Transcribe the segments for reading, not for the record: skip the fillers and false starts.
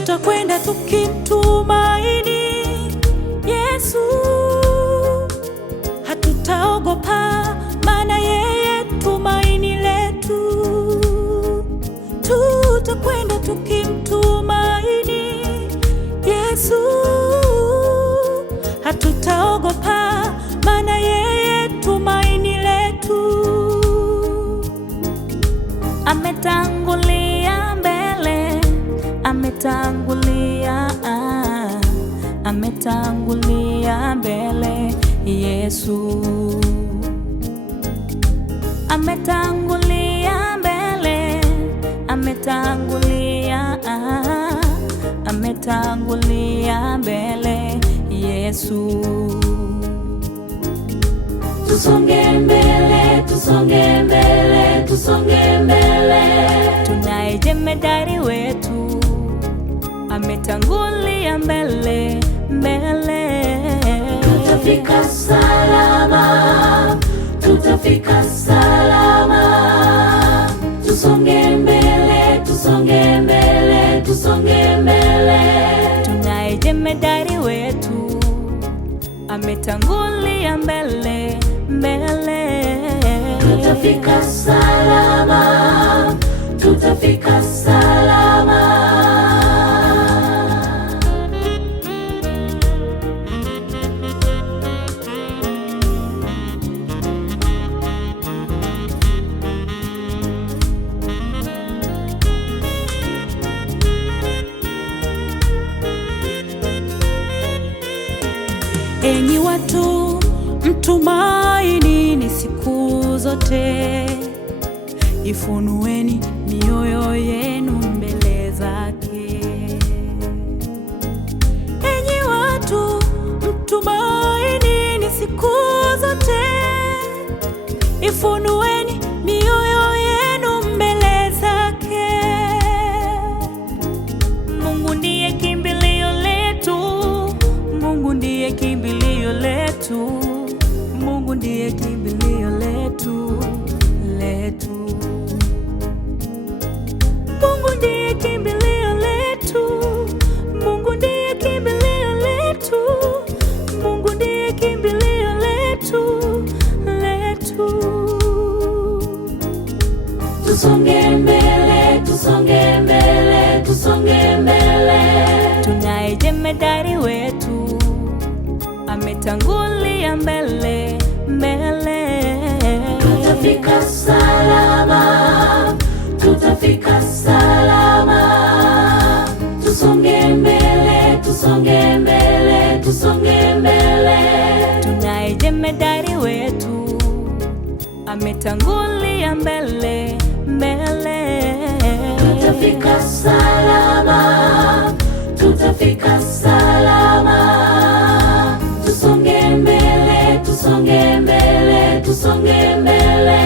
tutakwenda tukimtumaini Yesu. Hatutaogopa, maana yeye tumaini letu. Tutakwenda tukimtumaini Yesu. Hatutaogopa, maana yeye tumaini letu. Ametangulia mbele, ametangulia mbele Yesu. Ametangulia mbele, ametangulia mbele Yesu. Tusonge mbele, tusonge mbele, tusonge mbele. Tunaye jemedari wetu, ametangulia mbele. Tutafika salama, tutafika salama. Tusonge mbele, tusonge mbele, tusonge mbele. Tunaye jemedari wetu, ametangulia mbele. Tutafika salama, tutafika salama. Enyi watu, mtumainini siku zote. Ifunueni mioyo yenu mbele zake. Enyi watu, mtumainini siku zote. Ifunueni mioyo yenu mbele zake. Mungu ndiye kimbilio letu, Mungu ndiye kimbilio letu, Mungu ndiye kimbilio letu. Mungu ndiye kimbilio letu, Mungu ndiye kimbilio letu, Mungu ndiye kimbilio letu. Tusonge mbele, tusonge mbele, tusonge mbele. Tunaye jemedari wetu, ametangulia mbele. Tutafika salama, tutafika salama. Tusonge mbele, tusonge mbele, tusonge mbele. Tunaye jemedari wetu, ametangulia mbele. Tutafika salama, tutafika salama. Tusonge mbele, tusonge mbele, tusonge mbele.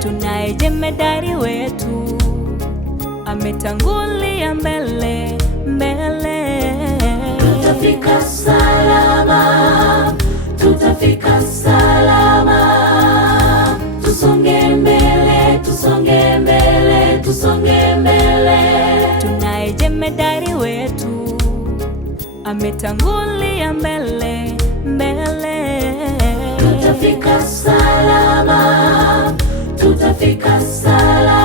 Tunaye jemedari wetu, ametangulia mbele. Tutafika salama, tutafika salama. Tusonge mbele, tusonge mbele, tusonge mbele. Tunaye jemedari wetu, ametangulia mbele. Tutafika salama, tutafika salama.